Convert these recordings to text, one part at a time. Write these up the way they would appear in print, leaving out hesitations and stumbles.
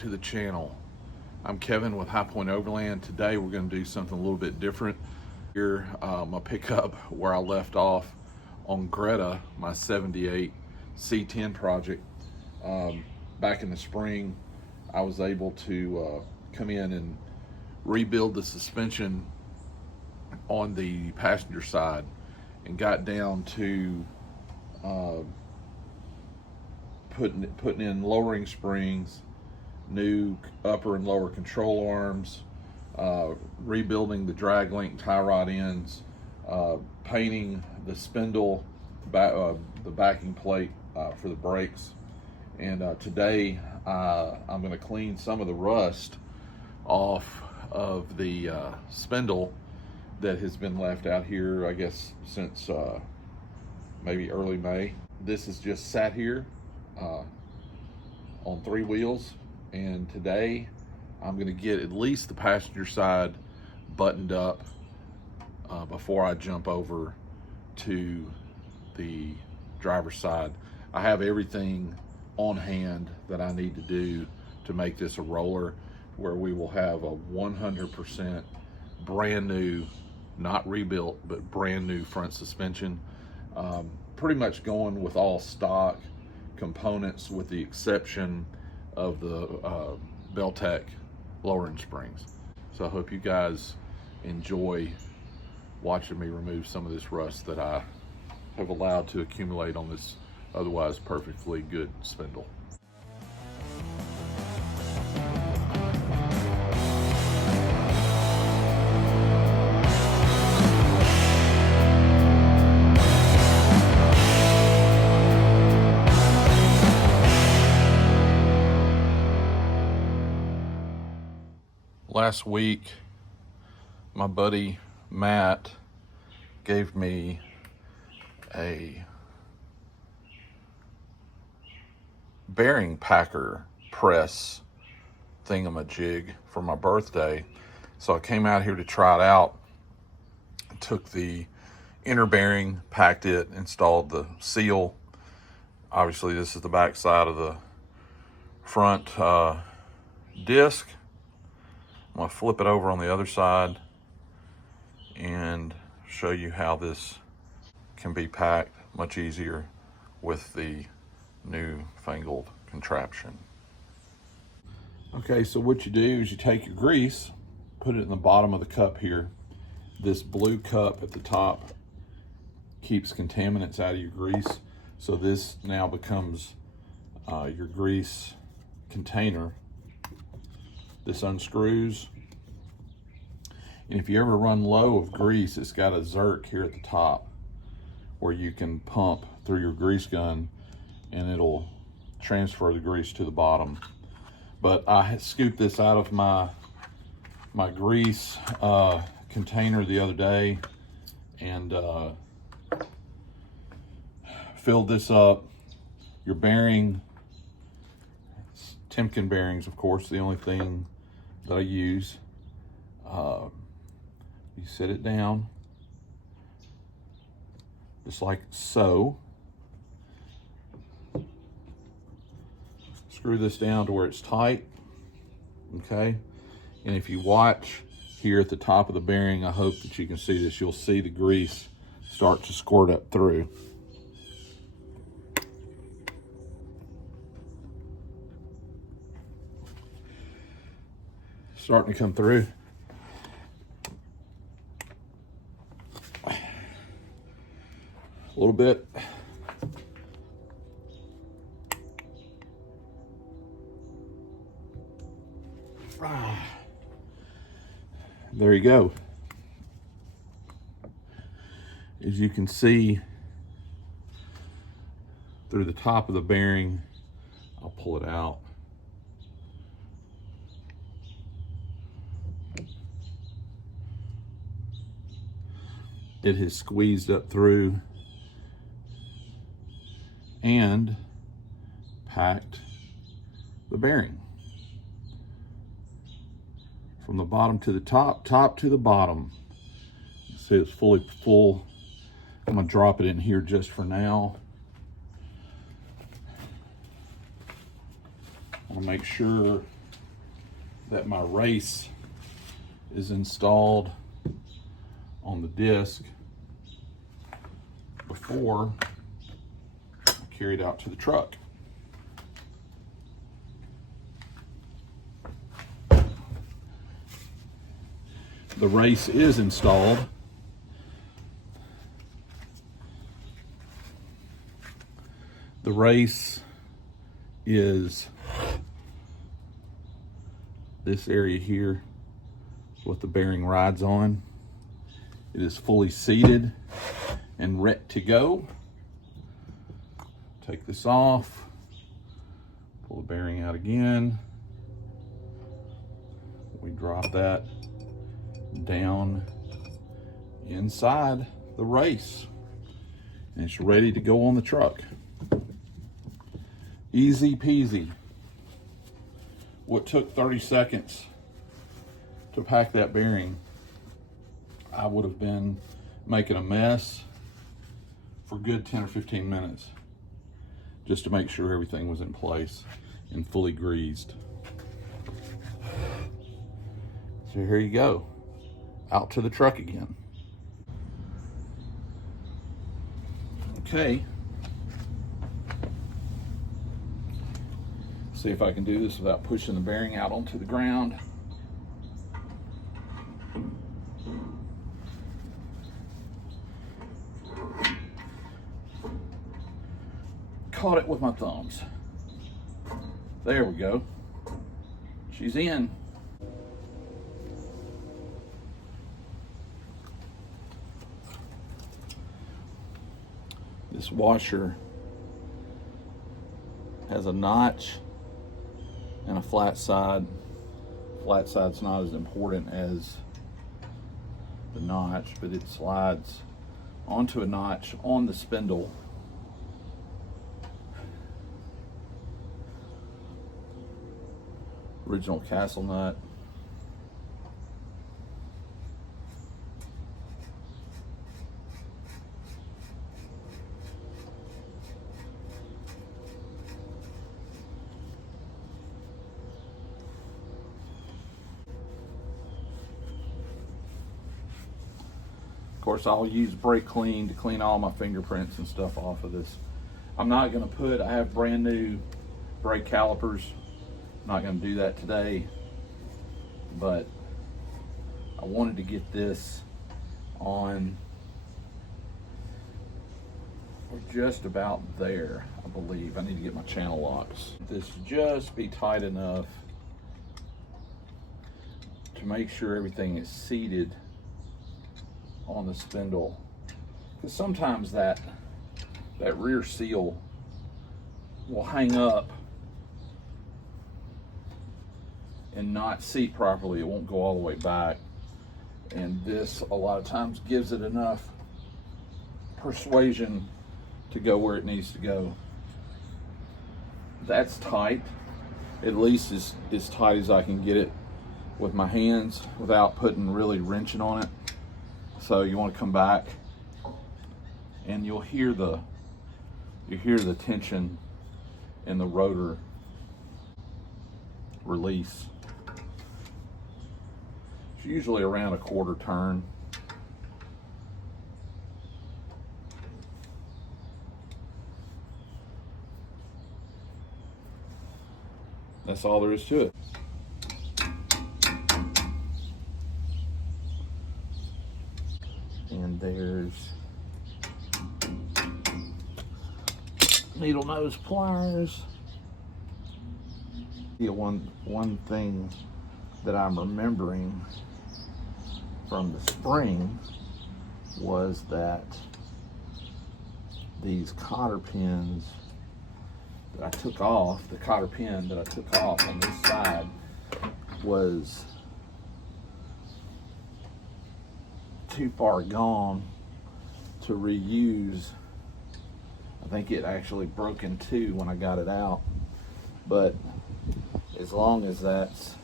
to the channel. I'm Kevin with High Point Overland. Today we're going to do something a little bit different. Here I'm going to pick up where I left off on Greta, my 78 C10 project. Back in the spring I was able to come in and rebuild the suspension on the passenger side and got down to putting in lowering springs, new upper and lower control arms, rebuilding the drag link tie rod ends, painting the spindle, the backing plate for the brakes. And today I'm going to clean some of the rust off of the spindle that has been left out here, I guess, since maybe early May. This has just sat here on 3 wheels, and today I'm going to get at least the passenger side buttoned up before I jump over to the driver's side. I have everything on hand that I need to do to make this a roller, where we will have a 100% brand new, not rebuilt, but brand new front suspension. Pretty much going with all stock components with the exception of the Beltec lowering springs. So I hope you guys enjoy watching me remove some of this rust that I have allowed to accumulate on this otherwise perfectly good spindle. Last week, my buddy Matt gave me a bearing packer press thingamajig for my birthday. So I came out here to try it out. Took the inner bearing, packed it, installed the seal. Obviously this is the back side of the front disc. I'm going to flip it over on the other side and show you how this can be packed much easier with the new fangled contraption. Okay, so what you do is you take your grease, put it in the bottom of the cup here. This blue cup at the top keeps contaminants out of your grease. So this now becomes your grease container. This unscrews, and if you ever run low of grease, it's got a zerk here at the top where you can pump through your grease gun and it'll transfer the grease to the bottom. But I scooped this out of my grease container the other day and filled this up. Your bearing, Timken bearings, of course, the only thing that I use. You set it down just like so. Screw this down to where it's tight, okay? And if you watch here at the top of the bearing, I hope that you can see this, you'll see the grease start to squirt up through. Starting to come through. A little bit. There you go. As you can see through the top of the bearing, I'll pull it out. It has squeezed up through and packed the bearing from the bottom to the top, top to the bottom. See, it's fully full. I'm gonna drop it in here just for now. I'll make sure that my race is installed on the disc before I carry it out to the truck. The race is installed. The race is this area here, what the bearing rides on. It is fully seated and ready to go. Take this off, pull the bearing out again. We drop that down inside the race, and it's ready to go on the truck. Easy peasy. What took 30 seconds to pack that bearing, I would have been making a mess for a good 10 or 15 minutes just to make sure everything was in place and fully greased. So here you go, out to the truck again. Okay. See if I can do this without pushing the bearing out onto the ground. Caught it with my thumbs. There we go. She's in. This washer has a notch and a flat side. Flat side's not as important as the notch, but it slides onto a notch on the spindle. Original castle nut. Of course, I'll use brake clean to clean all my fingerprints and stuff off of this. I'm not going to put, I have brand new brake calipers. I'm not going to do that today, but I wanted to get this on. We're just about there, I believe. I need to get my channel locks. This just be tight enough to make sure everything is seated on the spindle, because sometimes that rear seal will hang up and not seat properly. It won't go all the way back, and this a lot of times gives it enough persuasion to go where it needs to go. That's tight, at least as tight as I can get it with my hands without putting really wrenching on it. So you want to come back, and you'll hear the tension in the rotor release. It's usually around a quarter turn. That's all there is to it. And there's needle nose pliers. Yeah, one thing that I'm remembering from the spring was that these cotter pins that I took off, the cotter pin that I took off on this side was too far gone to reuse. I think it actually broke in two when I got it out, but as long as that's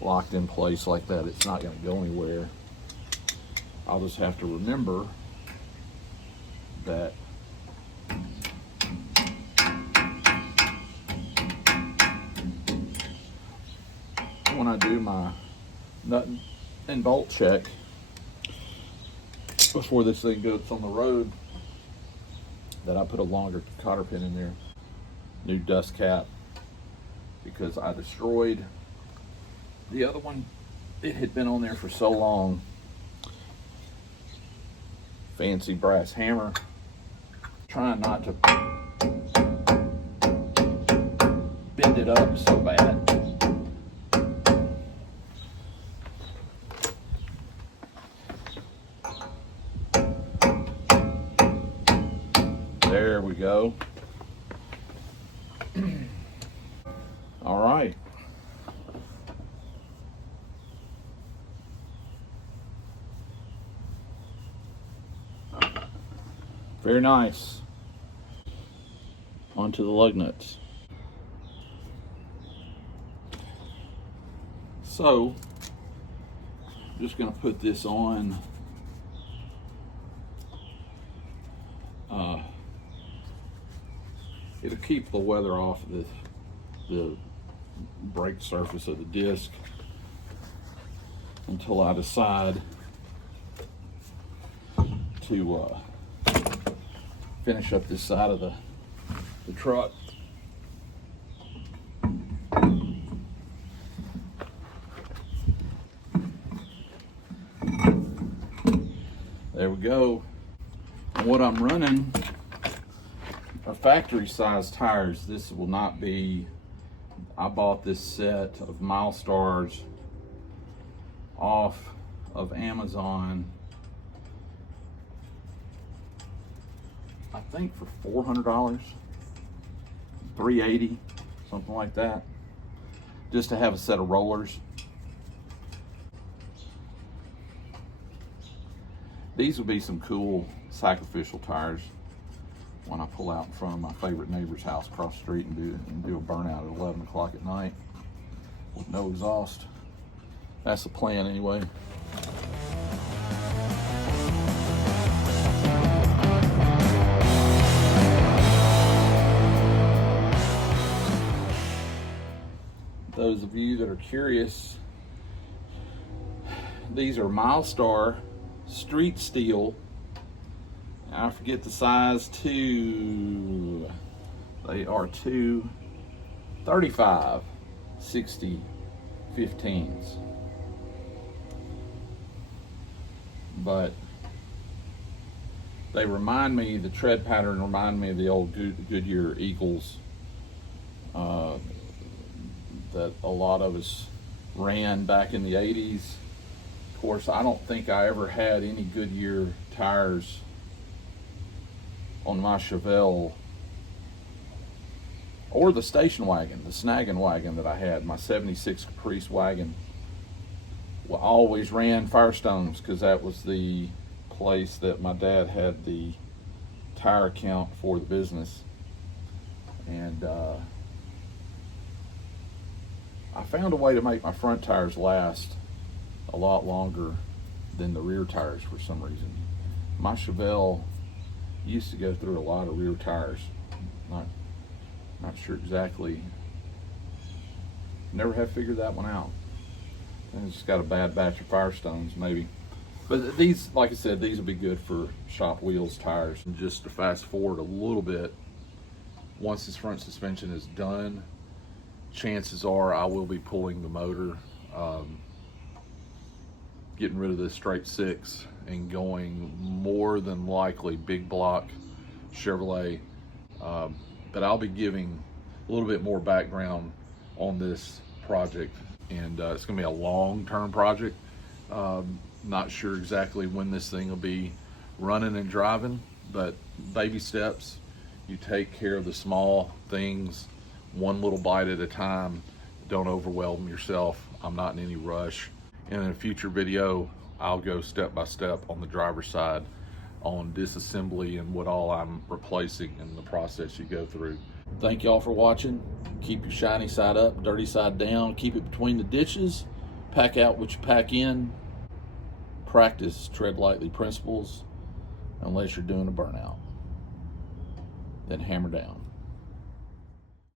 locked in place like that, it's not going to go anywhere. I'll just have to remember that I do my nut and bolt check before this thing goes on the road that I put a longer cotter pin in there. New dust cap, because I destroyed the other one. It had been on there for so long. Fancy brass hammer. Trying not to bend it up so bad. There we go. All right. Very nice. Onto the lug nuts. So, I'm just going to put this on. It'll keep the weather off the brake surface of the disc until I decide to finish up this side of the truck. There we go. And what I'm running are factory size tires. This will not be, I bought this set of Milestars off of Amazon, I think for $400, $380, something like that, just to have a set of rollers. These would be some cool sacrificial tires when I pull out in front of my favorite neighbor's house across the street and do a burnout at 11 o'clock at night with no exhaust. That's the plan anyway. Those of you that are curious, these are Milestar street steel. I forget the size, they are 235 60 15s. But they remind me, the tread pattern remind me of the old Goodyear Eagles that a lot of us ran back in the 80s. Of course, I don't think I ever had any Goodyear tires on my Chevelle or the station wagon, the snagging wagon that I had, my 76 Caprice wagon. Well, I always ran Firestones because that was the place that my dad had the tire count for the business. And I found a way to make my front tires last a lot longer than the rear tires for some reason. My Chevelle used to go through a lot of rear tires. Not sure exactly. Never have figured that one out. I just got a bad batch of Firestones maybe. But these, like I said, these will be good for shop wheels tires. And just to fast forward a little bit, once this front suspension is done, chances are I will be pulling the motor, getting rid of this straight six and going more than likely big block Chevrolet. But I'll be giving a little bit more background on this project, and it's going to be a long-term project. Not sure exactly when this thing will be running and driving, but baby steps. You take care of the small things, one little bite at a time. Don't overwhelm yourself. I'm not in any rush. And in a future video, I'll go step by step on the driver's side on disassembly and what all I'm replacing and the process you go through. Thank y'all for watching. Keep your shiny side up, dirty side down. Keep it between the ditches. Pack out what you pack in. Practice tread lightly principles unless you're doing a burnout. Then hammer down.